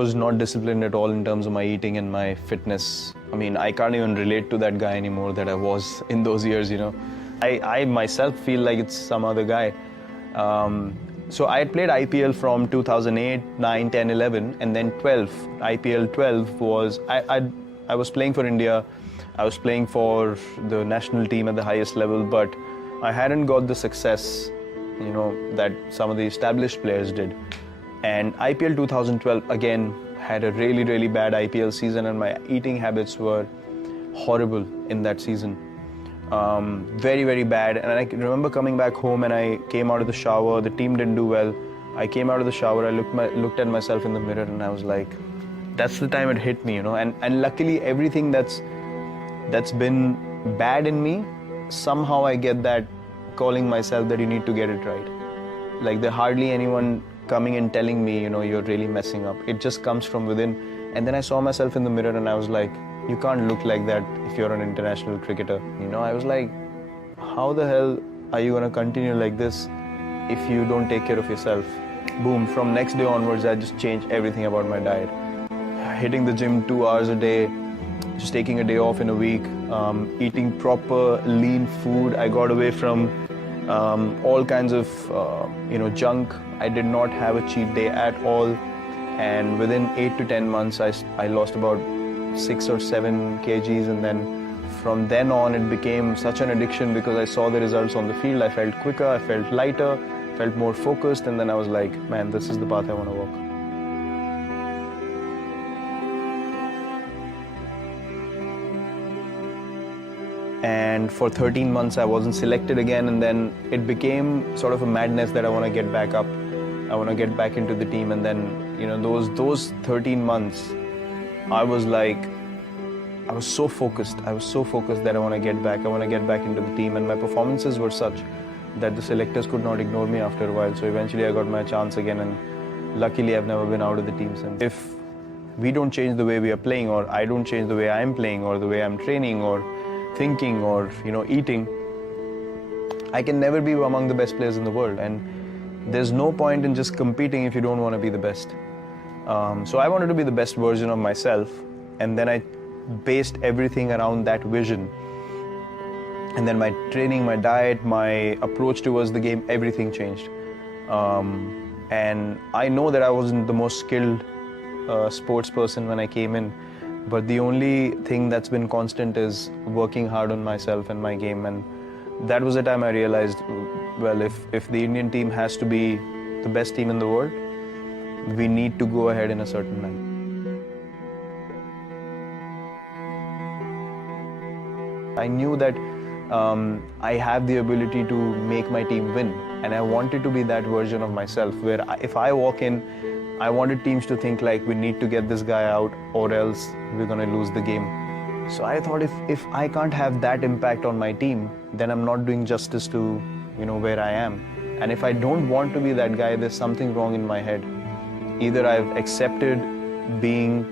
was not disciplined at all in terms of my eating and my fitness. I mean, I can't even relate to that guy anymore that I was in those years, you know. I myself feel like it's some other guy. So I had played IPL from 2008, 9, 10, 11, and then 12. IPL 12 was, I was playing for India. I was playing for the national team at the highest level, but I hadn't got the success, you know, that some of the established players did. And IPL 2012 again had a really, really bad IPL season, and my eating habits were horrible in that season. Very, very bad. And I remember coming back home and I came out of the shower. The team didn't do well. I came out of the shower. I looked at myself in the mirror and I was like, that's the time it hit me, you know. And luckily, everything that's been bad in me, somehow I get that calling myself that you need to get it right. Like there's hardly anyone coming and telling me, you know, you're really messing up. It just comes from within. And then I saw myself in the mirror and I was like, you can't look like that if you're an international cricketer. You know, I was like, how the hell are you going to continue like this if you don't take care of yourself? Boom, from next day onwards, I just changed everything about my diet. Hitting the gym 2 hours a day, just taking a day off in a week, eating proper lean food. I got away from all kinds of junk. I did not have a cheat day at all, and within 8 to 10 months I lost about 6 or 7 kgs, and then from then on it became such an addiction because I saw the results on the field. I felt quicker, I felt lighter, felt more focused, and then I was like, man, this is the path I want to walk. And for 13 months I wasn't selected again, and then it became sort of a madness that I want to get back up. I want to get back into the team, and then, you know, those 13 months I was so focused that I want to get back. I want to get back into the team, and my performances were such that the selectors could not ignore me after a while. So eventually I got my chance again, and luckily I've never been out of the team since. If we don't change the way we are playing, or I don't change the way I'm playing, or the way I'm training, or thinking, or, you know, eating, I can never be among the best players in the world. And there's no point in just competing if you don't want to be the best. So I wanted to be the best version of myself, and then I based everything around that vision. And then my training, my diet, my approach towards the game, everything changed. And I know that I wasn't the most skilled sports person when I came in, but the only thing that's been constant is working hard on myself and my game. And that was the time I realized, well, if the Indian team has to be the best team in the world, we need to go ahead in a certain manner. I knew that I have the ability to make my team win, and I wanted to be that version of myself where if I walk in, I wanted teams to think like, we need to get this guy out or else we're going to lose the game. So I thought if I can't have that impact on my team, then I'm not doing justice to, you know, where I am. And if I don't want to be that guy, there's something wrong in my head. Either I've accepted being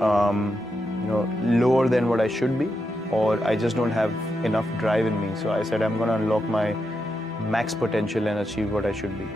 lower than what I should be, or I just don't have enough drive in me. So I said I'm going to unlock my max potential and achieve what I should be.